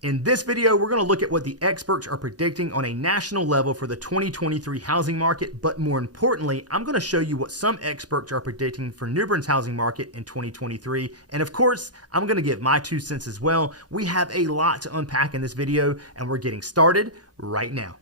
In this video, we're going to look at what the experts are predicting on a national level for the 2023 housing market, but more importantly, I'm going to show you what some experts are predicting for New Bern's housing market in 2023, and of course, I'm going to give my 2 cents as well. We have a lot to unpack in this video, and we're getting started right now.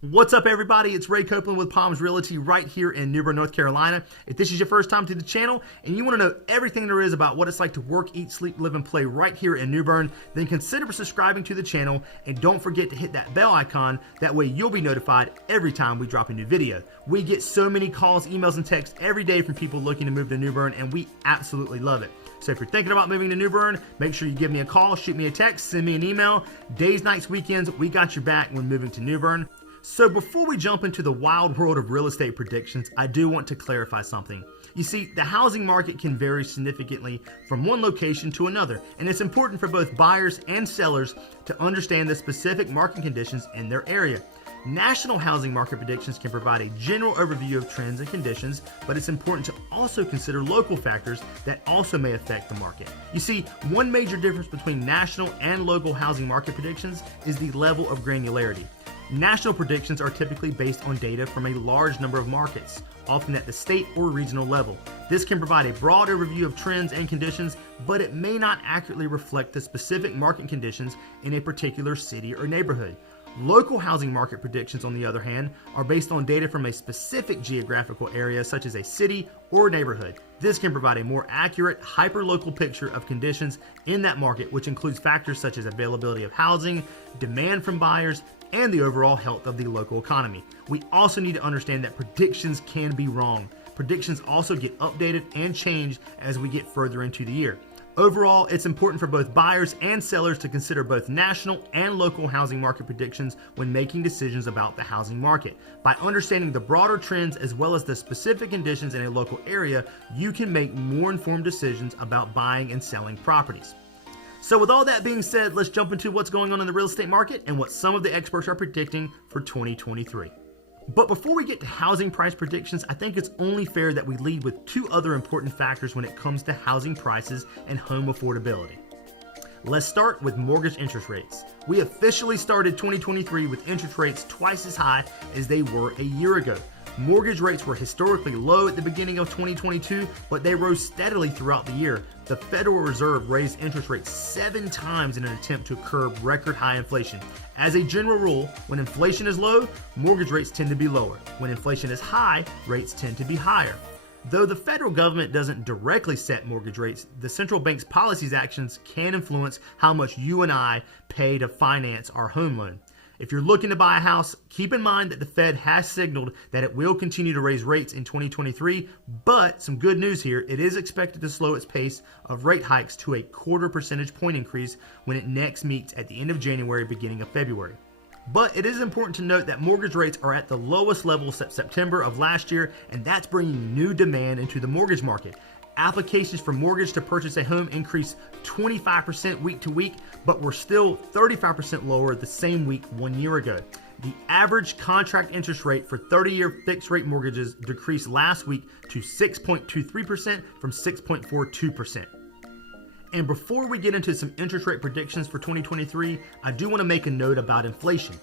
What's up, everybody? It's Ray Copeland with Palms Realty right here in New Bern, North Carolina. If this is your first time to the channel and you want to know everything there is about what it's like to work, eat, sleep, live, and play right here in New Bern, then consider subscribing to the channel and don't forget to hit that bell icon. That way you'll be notified every time we drop a new video. We get so many calls, emails, and texts every day from people looking to move to New Bern, and we absolutely love it. So if you're thinking about moving to New Bern, make sure you give me a call, shoot me a text, send me an email. Days, nights, weekends, we got your back when moving to New Bern. So before we jump into the wild world of real estate predictions, I do want to clarify something. You see, the housing market can vary significantly from one location to another, and it's important for both buyers and sellers to understand the specific market conditions in their area. National housing market predictions can provide a general overview of trends and conditions, but it's important to also consider local factors that also may affect the market. You see, one major difference between national and local housing market predictions is the level of granularity. National predictions are typically based on data from a large number of markets, often at the state or regional level. This can provide a broad overview of trends and conditions, but it may not accurately reflect the specific market conditions in a particular city or neighborhood. Local housing market predictions, on the other hand, are based on data from a specific geographical area such as a city or neighborhood. This can provide a more accurate, hyper-local picture of conditions in that market, which includes factors such as availability of housing, demand from buyers, and the overall health of the local economy. We also need to understand that predictions can be wrong. Predictions also get updated and changed as we get further into the year. Overall, it's important for both buyers and sellers to consider both national and local housing market predictions when making decisions about the housing market. By understanding the broader trends as well as the specific conditions in a local area, you can make more informed decisions about buying and selling properties. So with all that being said, let's jump into what's going on in the real estate market and what some of the experts are predicting for 2023. But before we get to housing price predictions, I think it's only fair that we lead with 2 other important factors when it comes to housing prices and home affordability. Let's start with mortgage interest rates. We officially started 2023 with interest rates twice as high as they were a year ago. Mortgage rates were historically low at the beginning of 2022, but they rose steadily throughout the year. The Federal Reserve raised interest rates 7 times in an attempt to curb record high inflation. As a general rule, when inflation is low, mortgage rates tend to be lower. When inflation is high, rates tend to be higher. Though the federal government doesn't directly set mortgage rates, the central bank's policies actions can influence how much you and I pay to finance our home loan. If you're looking to buy a house, keep in mind that the Fed has signaled that it will continue to raise rates in 2023, but some good news here, it is expected to slow its pace of rate hikes to a 0.25 percentage point increase when it next meets at the end of January, beginning of February. But it is important to note that mortgage rates are at the lowest level since September of last year, and that's bringing new demand into the mortgage market. Applications for mortgage to purchase a home increased 25% week to week, but were still 35% lower the same week 1 year ago. The average contract interest rate for 30-year fixed rate mortgages decreased last week to 6.23% from 6.42%. And before we get into some interest rate predictions for 2023, I do want to make a note about inflation,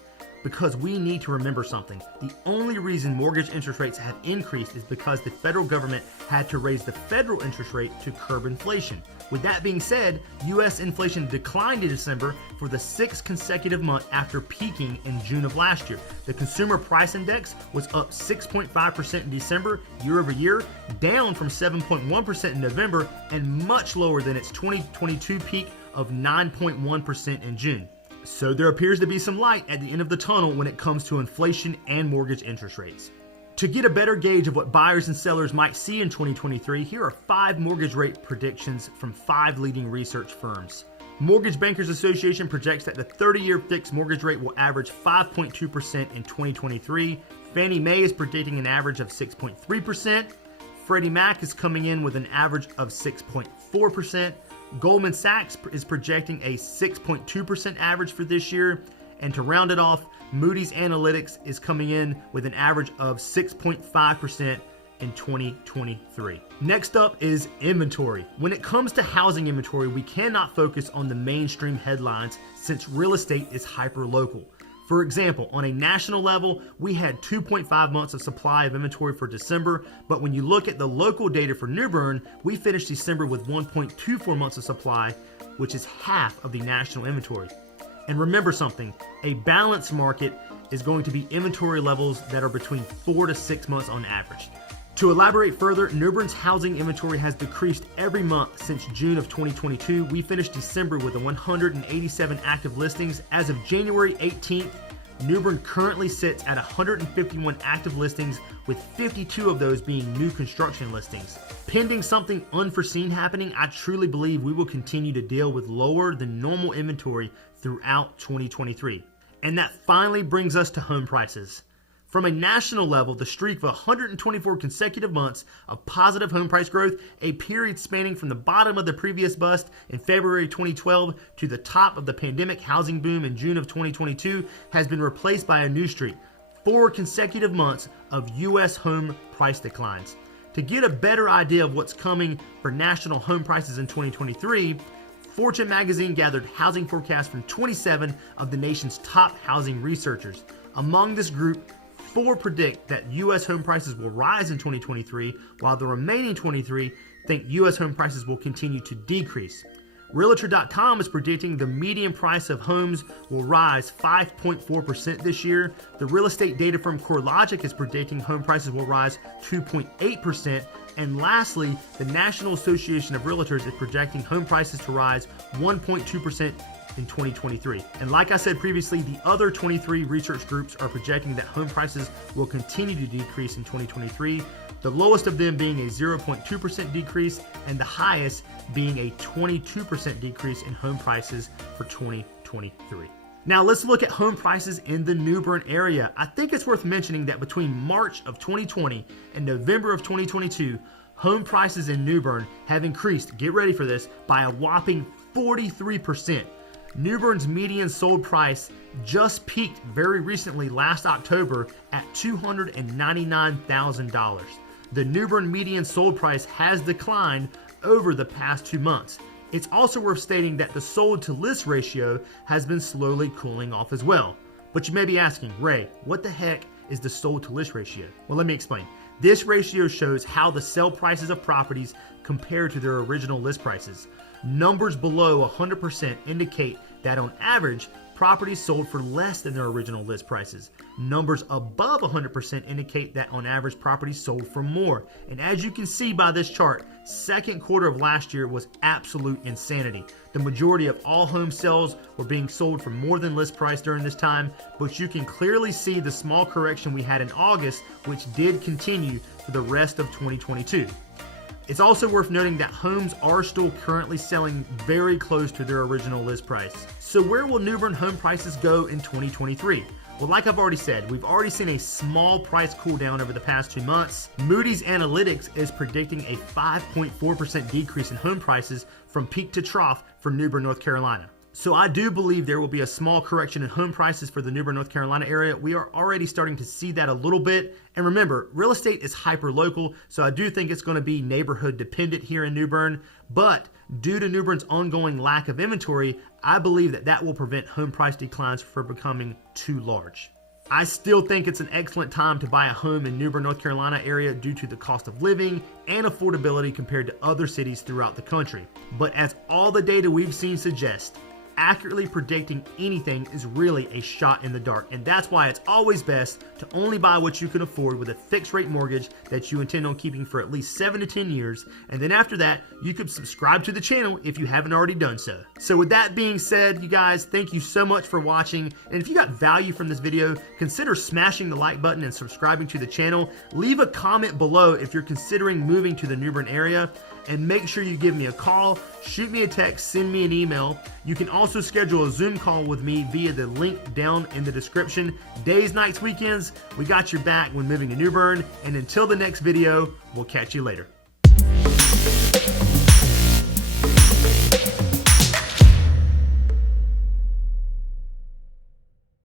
because we need to remember something. The only reason mortgage interest rates have increased is because the federal government had to raise the federal interest rate to curb inflation. With that being said, U.S. inflation declined in December for the 6th consecutive month after peaking in June of last year. The Consumer Price Index was up 6.5% in December year over year, down from 7.1% in November, and much lower than its 2022 peak of 9.1% in June. So there appears to be some light at the end of the tunnel when it comes to inflation and mortgage interest rates. To get a better gauge of what buyers and sellers might see in 2023, here are 5 mortgage rate predictions from 5 leading research firms. Mortgage Bankers Association projects that the 30-year fixed mortgage rate will average 5.2% in 2023. Fannie Mae is predicting an average of 6.3%. Freddie Mac is coming in with an average of 6.4%. Goldman Sachs is projecting a 6.2% average for this year. And to round it off, Moody's Analytics is coming in with an average of 6.5%, in 2023. Next up is inventory. When it comes to housing inventory, we cannot focus on the mainstream headlines since real estate is hyper-local. For example, on a national level, we had 2.5 months of supply of inventory for December, but when you look at the local data for New Bern, we finished December with 1.24 months of supply, which is half of the national inventory. And remember something, a balanced market is going to be inventory levels that are between 4 to 6 months on average. To elaborate further, New Bern's housing inventory has decreased every month since June of 2022. We finished December with 187 active listings. As of January 18th, New Bern currently sits at 151 active listings, with 52 of those being new construction listings. Pending something unforeseen happening, I truly believe we will continue to deal with lower than normal inventory throughout 2023. And that finally brings us to home prices. From a national level, the streak of 124 consecutive months of positive home price growth, a period spanning from the bottom of the previous bust in February 2012 to the top of the pandemic housing boom in June of 2022, has been replaced by a new streak, 4 consecutive months of U.S. home price declines. To get a better idea of what's coming for national home prices in 2023, Fortune magazine gathered housing forecasts from 27 of the nation's top housing researchers. Among this group, 4 predict that U.S. home prices will rise in 2023, while the remaining 23 think U.S. home prices will continue to decrease. Realtor.com is predicting the median price of homes will rise 5.4% this year. The real estate data firm CoreLogic is predicting home prices will rise 2.8%. And lastly, the National Association of Realtors is projecting home prices to rise 1.2% in 2023. And like I said previously, the other 23 research groups are projecting that home prices will continue to decrease in 2023, the lowest of them being a 0.2% decrease and the highest being a 22% decrease in home prices for 2023. Now let's look at home prices in the New Bern area. I think it's worth mentioning that between March of 2020 and November of 2022, home prices in New Bern have increased, get ready for this, by a whopping 43%. New Bern's median sold price just peaked very recently last October at $299,000. The New Bern median sold price has declined over the past 2 months. It's also worth stating that the sold to list ratio has been slowly cooling off as well. But you may be asking, Ray, what the heck is the sold to list ratio? Well, let me explain. This ratio shows how the sale prices of properties compare to their original list prices. Numbers below 100% indicate that on average, properties sold for less than their original list prices. Numbers above 100% indicate that on average, properties sold for more. And as you can see by this chart, second quarter of last year was absolute insanity. The majority of all home sales were being sold for more than list price during this time, but you can clearly see the small correction we had in August, which did continue for the rest of 2022. It's also worth noting that homes are still currently selling very close to their original list price. So where will New Bern home prices go in 2023? Well, like I've already said, we've already seen a small price cool down over the past 2 months. Moody's Analytics is predicting a 5.4% decrease in home prices from peak to trough for New Bern, North Carolina. So I do believe there will be a small correction in home prices for the New Bern, North Carolina area. We are already starting to see that a little bit. And remember, real estate is hyper-local, so I do think it's going to be neighborhood dependent here in New Bern. But due to New Bern's ongoing lack of inventory, I believe that that will prevent home price declines from becoming too large. I still think it's an excellent time to buy a home in New Bern, North Carolina area due to the cost of living and affordability compared to other cities throughout the country. But as all the data we've seen suggest, accurately predicting anything is really a shot in the dark, and that's why it's always best to only buy what you can afford with a fixed rate mortgage that you intend on keeping for at least 7 to 10 years, and then after that you could subscribe to the channel if you haven't already done so. So with that being said, you guys, thank you so much for watching, and if you got value from this video, consider smashing the like button and subscribing to the channel. Leave a comment below if you're considering moving to the New Bern area, and make sure you give me a call, shoot me a text, send me an email. You can also schedule a Zoom call with me via the link down in the description. Days, nights, weekends, we got your back when moving to New Bern. And until the next video, we'll catch you later.